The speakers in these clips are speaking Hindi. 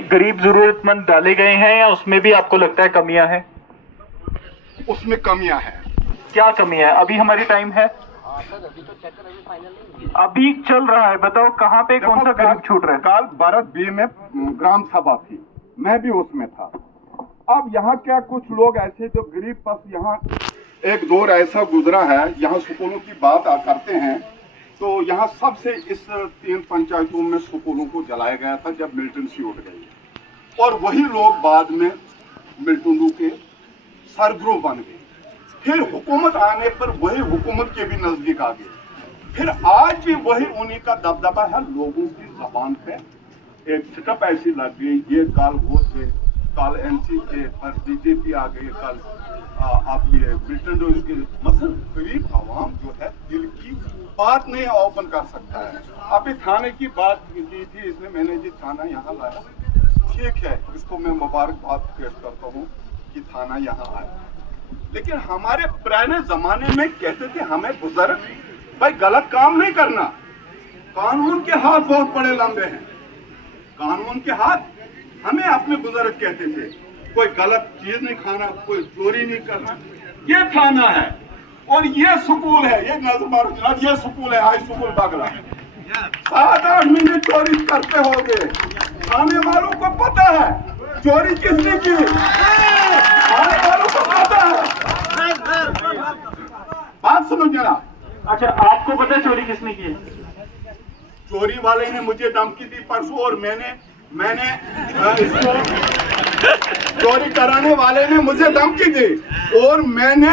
में गरीब जरूरतमंद डाले गए हैं या उसमें भी आपको लगता है कमियां हैं? उसमें कमियां हैं। क्या कमियां है? अभी हमारी टाइम है, अभी चल रहा है, बताओ कहाँ पे कौन सा गरीब छूट रहा है? कल भारत बी में ग्राम सभा थी, मैं भी उसमें था। अब यहाँ क्या कुछ लोग ऐसे जो गरीब पस यहाँ एक दौर ऐसा गुजरा है, यहाँ स्कूलों की बात करते हैं तो यहाँ सबसे इस 3 पंचायतों में स्कूलों को जलाया गया था जब मिलिटेंसी उठ गई, और वही लोग बाद में मिलिटेंटों के सरगर्म बन गए। फिर हुकूमत आने पर वही हुकूमत के भी नजदीक आ गए। फिर आज भी वही उन्हीं का दबदबा है। लोगों की जबान पे एक छिटप ऐसी लग गई, ये काल वो थे, काल एनसी थे, पर बीजेपी आ गई, कल आप ये मिलिटेंट के मतलब गरीब आवाम जो है दिल की बात नहीं ओपन कर सकता है। अभी थाने की बात की थी, इसने मैंने जी थाना यहाँ लाया, ठीक है, इसको मैं मुबारकबाद पेश करता हूँ कि थाना यहाँ आया। लेकिन हमारे पुराने जमाने में कहते थे हमें बुजुर्ग भाई गलत काम नहीं करना, कानून के हाथ बहुत बड़े लंबे हैं, कानून के हाथ हमें अपने बुजुर्ग कहते थे, कोई गलत चीज नहीं खाना, कोई चोरी नहीं करना। ये थाना है और ये स्कूल है, ये नजर ये स्कूल है, हाई स्कूल बागला। 7-8 महीने चोरी करते होंगे, थाने वालों को पता है चोरी किसने की, थाने वालों को पता है। बात सुनो जरा। अच्छा, आपको पता है चोरी किसने की है? चोरी वाले ने मुझे धमकी दी परसों, और मैंने इसको चोरी कराने वाले ने मुझे धमकी दी, और मैंने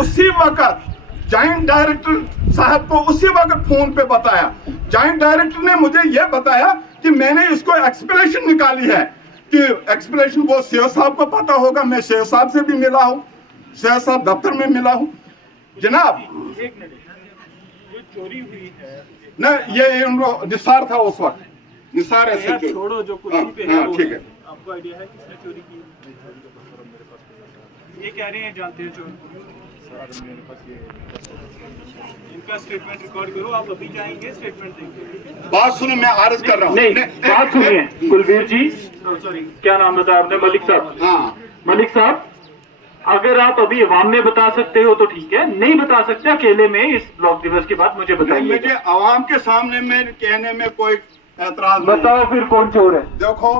उसी वक्त जॉइंट डायरेक्टर साहब को उसी वक्त फोन पे बताया। जॉइंट डायरेक्टर ने मुझे यह बताया कि मैंने इसको एक्सप्लेनेशन निकाली है, कि एक्सप्लेनेशन वो शेख साहब को पता होगा, मैं शेख साहब से भी मिला हूँ, शेख साहब दफ्तर में मिला हूँ। जनाब एक मिनट, जो चोरी हुई है न, ये निसार था उस वक्त, निसार ऐसे छोड़ो, जो कुर्सी पे है ठीक है। आपको आइडिया है किसने चोरी की? ये कह रहे हैं जानते हैं चोर को। इनका स्टेटमेंट रिकॉर्ड करो, आप अभी जाएंगे स्टेटमेंट देंगे। बात सुनो, मैं अर्ज कर रहा हूँ। नहीं, बात सुनिए कुलवीर जी, सॉरी क्या नाम बताया आपने? मलिक साहब। हाँ, मलिक साहब, अगर आप अभी अवाम में बता सकते हो तो ठीक है, नहीं बता सकते अकेले में इस ब्लॉक दिवस के बाद मुझे बताइए। मुझे अवाम के सामने में कहने में कोई एतराज नहीं। बताओ फिर कौन चोर है? देखो,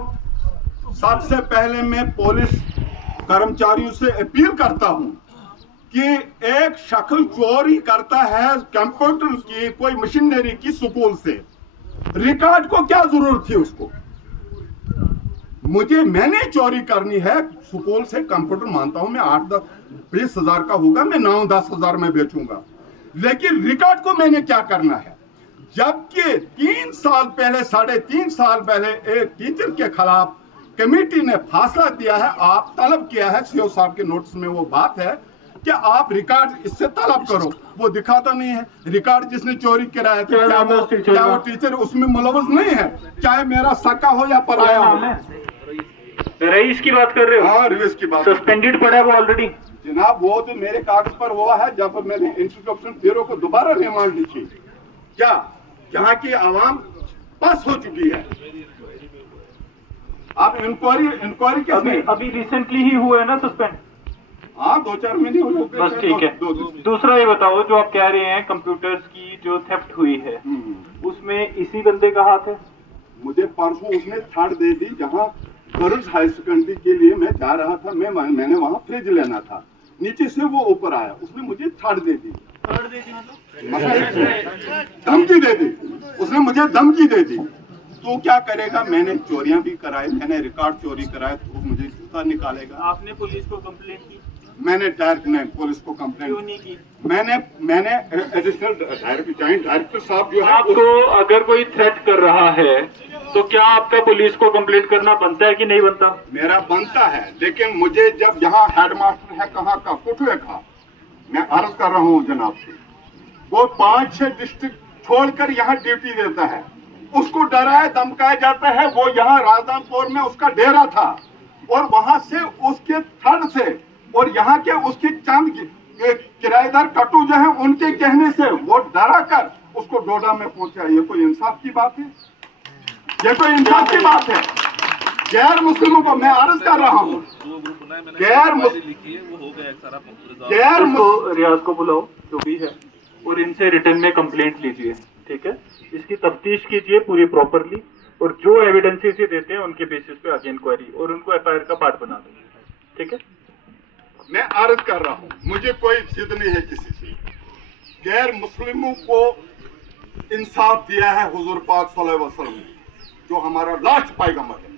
सबसे पहले मैं पुलिस कर्मचारियों से अपील करता हूं कि एक शख्स चोरी करता है कंप्यूटर की कोई मशीनरी की स्कूल से, रिकॉर्ड को क्या जरूरत थी उसको? मैंने चोरी करनी है स्कूल से कंप्यूटर, मानता हूं मैं 8-10-20 हजार का होगा, मैं 9-10 हजार में बेचूंगा, लेकिन रिकॉर्ड को मैंने क्या करना है? जबकि 3 साल पहले, 3.5 साल पहले एक टीचर के खिलाफ कमेटी ने फैसला दिया है, आप तलब किया है, सीओ साहब के नोटिस में वो बात है कि आप रिकॉर्ड इससे तलब करो, वो दिखाता नहीं है रिकॉर्ड जिसने चोरी कराया था। क्या वो टीचर उसमें मुलव्वस नहीं है, चाहे मेरा सका हो या पराया हो? रईस की बात कर रहे हो? हाँ, रईस की बात। सस्पेंडेड पड़ा है वो ऑलरेडी। जनाब वो तो मेरे कागज पर हुआ है, जब मैंने इंस्ट्रक्शन ब्यूरो को दोबारा रिमांड लिखी, क्या यहाँ की आवाम पास हो चुकी है। अब इंक्वायरी अभी रिसेंटली ही हुआ है ना सस्पेंड? हाँ, 2-4 महीने हो गए। बस ठीक है। दूसरा ये बताओ, जो आप कह रहे हैं कंप्यूटर्स की जो थेफ्ट हुई है, उसमें इसी बंदे का हाथ है? मुझे परसों उसने थर्ड दे दी, जहाँ गर्ल्स हाई सेकेंडरी के लिए मैं जा रहा था, मैंने वहाँ फ्रिज लेना था, नीचे से वो ऊपर आया, उसने मुझे थर्ड दे दी। धमकी दे दी, उसने मुझे धमकी दे दी। तो क्या करेगा? मैंने चोरियां भी कराई, मैंने रिकॉर्ड चोरी कराए, तो मुझे जूता निकालेगा। आपने पुलिस को कंप्लेंट की? मैंने डायरेक्ट नहीं पुलिस को कंप्लेंट क्यों नहीं की? मैंने एडिशनल डायरेक्टर साहब जो है, आपको अगर कोई थ्रेट कर रहा है तो क्या आपका पुलिस को कंप्लेंट करना बनता है कि नहीं बनता? मेरा बनता है, लेकिन मुझे जब यहाँ हेडमास्टर है कहाँ का, कुटुए का, मैं अर्ज कर रहा हूँ जनाब से, वो 5-6 डिस्ट्रिक्ट छोड़कर यहाँ ड्यूटी देता है, उसको डराया धमकाया जाता है। वो यहाँ राजदानपुर में उसका डेरा था, और वहां से उसके थर्ड से और यहाँ के उसके चंद किराएदार कट्टू जो है, उनके कहने से वो डरा कर उसको डोडा में पहुंचा। ये कोई इंसाफ की बात है? ये कोई इंसाफ की बात है? गैर मुस्लिमों को मैं अर्ज कर रहा हूँ, गैर रियाज को बुलाओ जो भी है और इनसे रिटर्न में कंप्लेंट लीजिए, ठीक है। इसकी तफ्तीश कीजिए पूरी प्रॉपरली और जो एविडेंसेस ये देते हैं उनके बेसिस पे आगे इंक्वायरी और उनको एफआईआर का पार्ट बना दो, ठीक है। मैं अर्ज कर रहा हूँ, मुझे कोई जिद नहीं है किसी से। गैर मुस्लिमों को इंसाफ दिया है हुजूर पाक सल्लल्लाहु अलैहि वसल्लम ने, जो हमारा लास्ट पैगंबर है।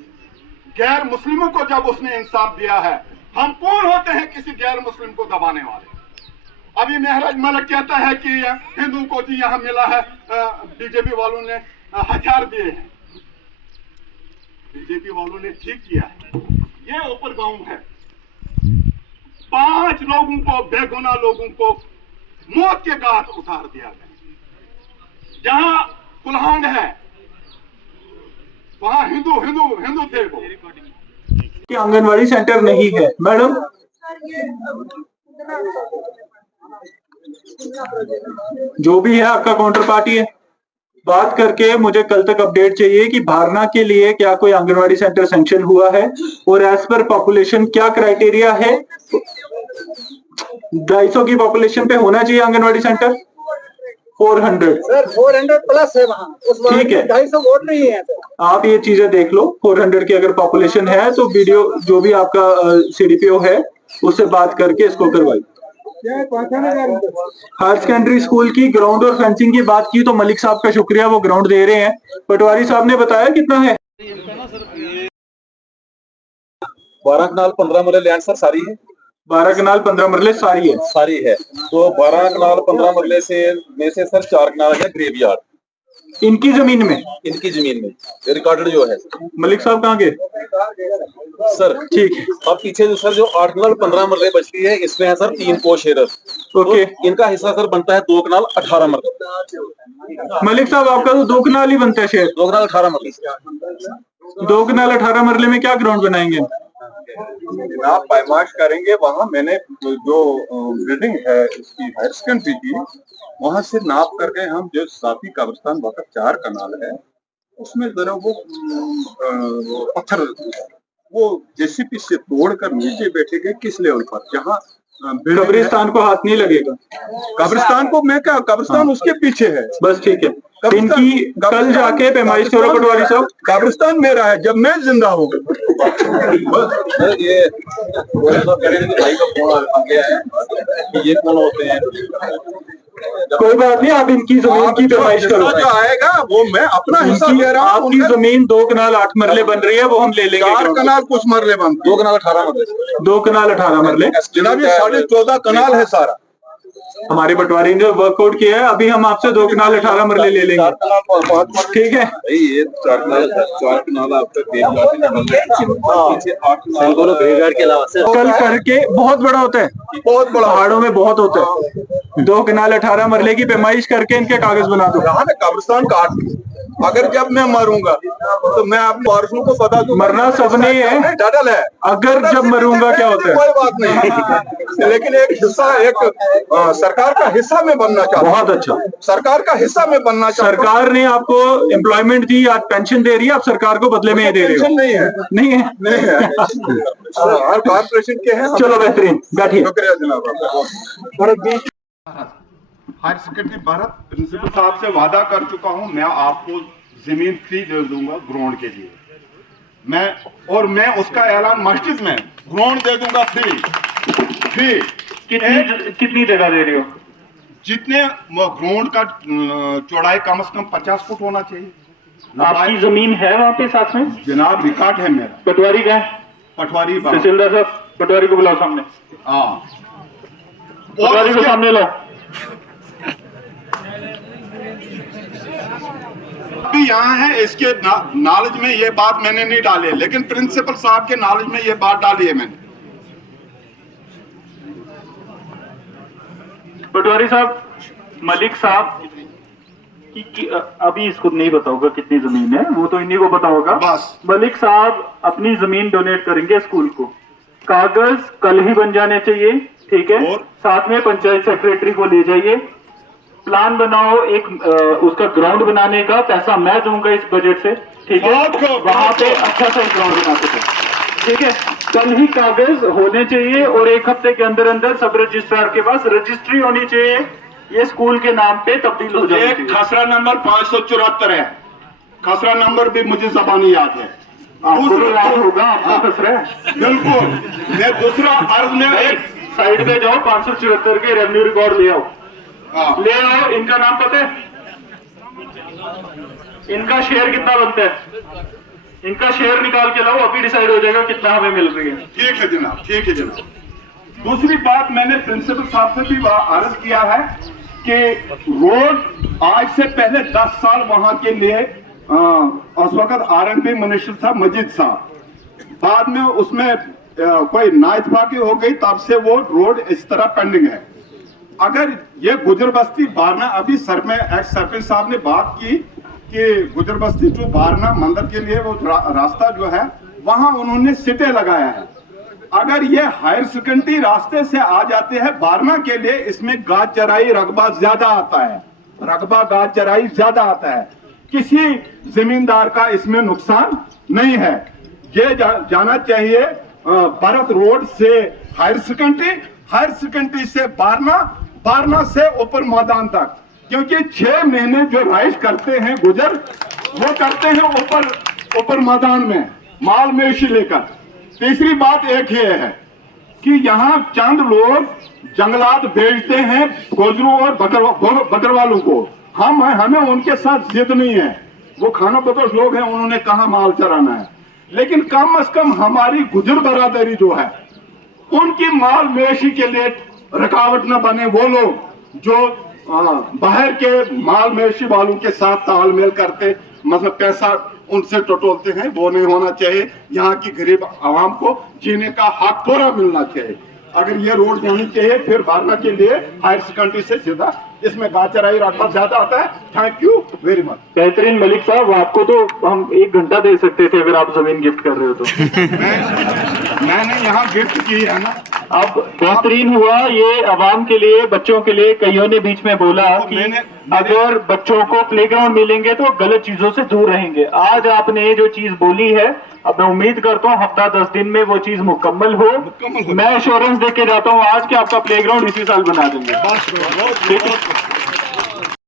गैर मुस्लिमों को जब उसने इंसाफ दिया है, हम कौन होते हैं किसी गैर मुस्लिम को दबाने वाले। अभी महराज मलिक कहता है कि हिंदू को जी यहाँ मिला है, बीजेपी वालों ने हथियार दिए हैं। बीजेपी वालों ने ठीक किया है, ये ऊपर गांव है। 5 लोगों को, बेगुनाह लोगों को मौत के घाट उतार दिया गया। जहां कुल्हांग है वहां हिंदू थे वो। कि आंगनवाड़ी सेंटर नहीं है मैडम, जो भी है आपका काउंटर पार्टी है, बात करके मुझे कल तक अपडेट चाहिए कि भारना के लिए क्या कोई आंगनवाड़ी सेंटर सैंक्शन हुआ है और एज पर पॉपुलेशन क्या क्राइटेरिया है। 250 की पॉपुलेशन पे होना चाहिए आंगनवाड़ी सेंटर। 400 सर 400 प्लस है वहाँ, उस ठीक है, 250 वोट नहीं है। आप ये चीजें देख लो। 400 की अगर पॉपुलेशन है तो वीडियो जो भी आपका सीडीपीओ है उससे बात करके इसको करवाई। हायर सेकेंडरी स्कूल की ग्राउंड और फेंसिंग की बात की तो मलिक साहब का शुक्रिया, वो ग्राउंड दे रहे हैं। पटवारी साहब ने बताया कितना है। 12 कनाल 15 मरले लैंड सर सारी है। 12 कनाल 15 मरले सारी है। तो 12 कनाल 15 मरले में से सर 4 कनाल है ग्रेव यार्ड इनकी जमीन में, ये रिकॉर्डेड जो है। मलिक साहब कहाँ गए सर? ठीक है। अब पीछे जो सर जो 8 कनाल 15 मरले बचती है, इसमें है सर 3 पोश एरर। ओके, तो इनका हिस्सा सर बनता है 2 कनाल 18 मरले। मलिक साहब आपका तो 2 कनाल ही बनता है शेयर। 2 कनाल 18 मरले। 2 कनाल 18 मरले में क्या ग्राउंड बनाएंगे? आप पैमाइश करेंगे वहाँ। मैंने जो बिल्डिंग है इसकी हायर सेकेंडरी की, वहाँ से नाप करके हम जो साथी कब्रिस्तान वक्त 4 कनाल है, उसमें जरा वो पत्थर वो जेसीपी से तोड़कर नीचे बैठेंगे किस लेवल पर, जहाँ कब्रिस्तान को हाथ नहीं लगेगा। कब्रिस्तान को मैं क्या, कब्रिस्तान उसके पीछे है। बस ठीक है, इनकी कल जाके पैमाइश करो पटवारी साहब। कब्रिस्तान मेरा है जब मैं जिंदा हूँ। ये भाई का फोन आ गया है कि ये कौन होते हैं। कोई बात नहीं, आप इनकी जमीन की पैमाइश करो। जो आएगा वो मैं अपना हिस्सा ले रहा हूँ। आपकी जमीन 2 कनाल 8 मरले बन रही है, वो हम ले लेंगे। 4 कनाल कुछ मरले बनते, 2 कनाल 18 मरले। 2 कनाल 18 मरले जनाब, ये 14.5 कनाल है सारा। हमारे पटवारी ने वर्कआउट किया है। अभी हम आपसे 2 कनाल 18 मरले ले लेंगे, ठीक है। ये 4 कनाल आपका के अलावा कल करके बहुत बड़ा होता है, बहुत बड़ा, पहाड़ों में बहुत होता है। 2 कनाल 18 मरले की पैमाइश करके इनके कागज बना दो। कब्रिस्तान काट, अगर जब मैं मरूंगा तो मैं अपने वारिसों को बता दूं। मरना सबने है, डटल है। अगर जब मरूंगा क्या होता है कोई बात नहीं, लेकिन एक हिस्सा, एक सरकार का हिस्सा में बनना चाहता। बहुत अच्छा, सरकार का हिस्सा में बनना चाहता। सरकार ने आपको एम्प्लॉयमेंट दी, आज पेंशन दे रही है, आप सरकार को बदले में ये दे रहे हो। नहीं है, नहीं है, नहीं है। हर कॉर्पोरेशन के हैं। चलो बेहतरीन, बैठिए। शुक्रिया जनाब। हायर सेकेंडरी भारत प्रिंसिपल साहब से वादा कर चुका हूं, मैं आपको जमीन फ्री दे दूंगा ग्राउंड के लिए। मैं उसका ऐलान मस्जिद में ग्राउंड दे दूंगा फ्री। कितनी जगह दे रही हो? जितने ग्राउंड का चौड़ाई कम से कम 50 फुट होना चाहिए। आपकी जमीन है वहाँ पे साथ में? जनाब रिकॉर्ड है मेरा। पटवारी का? पटवारी तहसीलदार साहब, पटवारी को बुलाओ सामने। हाँ, पटवारी को सामने लो। भी यहाँ है, इसके नॉलेज में ये बात मैंने नहीं डाली है, लेकिन प्रिंसिपल साहब के नॉलेज में ये बात डाली है मैंने। पटवारी साहब, मलिक साहब कि अभी इसको नहीं पता होगा कितनी जमीन है, वो तो इन्हीं को पता होगा। बस मलिक साहब अपनी जमीन डोनेट करेंगे स्कूल को। कागज कल ही बन जाने चाहिए, ठीक है। और साथ में पंचायत सेक्रेटरी को ले जाइए, प्लान बनाओ एक उसका ग्राउंड बनाने का। पैसा मैं दूंगा इस बजट से, ठीक है, वहां पे अच्छा सा ग्राउंड बना सके। ठीक है, कल ही कागज होने चाहिए और 1 हफ्ते के अंदर अंदर सब रजिस्ट्रार के पास रजिस्ट्री होनी चाहिए, ये स्कूल के नाम पे तब्दील हो जाए। एक खसरा नंबर 574 है, खसरा नंबर भी मुझे जबानी याद है। दूसरा याद होगा आपका खसरा है। बिल्कुल। मैं दूसरा अर्ज में एक साइड पे जाओ, 574 के रेवेन्यू रिकॉर्ड ले आओ, हाँ, ले आओ। इनका नाम पता है, इनका शेयर कितना बनता है, इनका शेयर निकाल के लाओ, अभी डिसाइड हो जाएगा कितना हमें मिल रही है। ठीक है जनाब, ठीक है जनाब। दूसरी बात मैंने प्रिंसिपल साहब से भी अर्ज किया है कि रोड आज से पहले 10 साल वहां के लिए उस वक्त R&B मिनिस्टर था मजीद साहब, बाद में उसमें कोई नाइतफाकी हो गई, तब से वो रोड इस तरह पेंडिंग है। अगर ये गुजर बस्ती बारना, अभी सर में एक्स सरपंच साहब ने बात की कि गुजर बस्ती टू बारना मंदिर के लिए वो रास्ता जो है वहां उन्होंने सिटे लगाया है। अगर ये हायर सेकेंडरी रास्ते से आ जाते हैं बारना के लिए, इसमें गाज चराई रकबा ज्यादा आता है, रकबा गाज चराई ज्यादा आता है, किसी जमींदार का इसमें नुकसान नहीं है। ये जाना चाहिए भारत रोड से हायर सेकेंडरी से बारना, बारना से ऊपर मैदान तक, क्योंकि 6 महीने जो राइश करते हैं गुजर, वो करते हैं ऊपर मैदान में माल मवेशी लेकर। तीसरी बात एक ये है कि यहाँ चंद लोग जंगलात बेचते हैं गोजरों और बकरवालों को, हमें उनके साथ जिद नहीं है, वो खाना बदोश लोग हैं, उन्होंने कहा माल चराना है, लेकिन कम से कम हमारी गुजर बरादरी जो है उनकी माल मवेशी के लिए रुकावट न बने। वो लोग जो बाहर के माल मवेशी वालों के साथ तालमेल करते, मतलब पैसा उनसे टटोलते हैं, वो नहीं होना चाहिए। यहाँ की गरीब आवाम को जीने का हक पूरा मिलना चाहिए। अगर ये रोड जानी चाहिए, फिर बारना के लिए हायर सेकेंडरी से सीधा, इसमें गाचराई रकबा ज्यादा आता है। Thank you very much. बेहतरीन मलिक साहब, आपको तो हम 1 घंटा दे सकते थे अगर आप जमीन गिफ्ट कर रहे हो तो। मैंने यहाँ गिफ्ट की है ना। अब बेहतरीन हुआ ये आवाम के लिए, बच्चों के लिए। कईयों ने बीच में बोला कि अगर बच्चों को प्लेग्राउंड मिलेंगे तो गलत चीजों से दूर रहेंगे। आज आपने जो चीज बोली है, अब मैं उम्मीद करता हूँ हफ्ता 10 दिन में वो चीज मुकम्मल हो। मैं एश्योरेंस दे के जाता हूँ आज कि आपका प्लेग्राउंड इसी साल बना देंगे।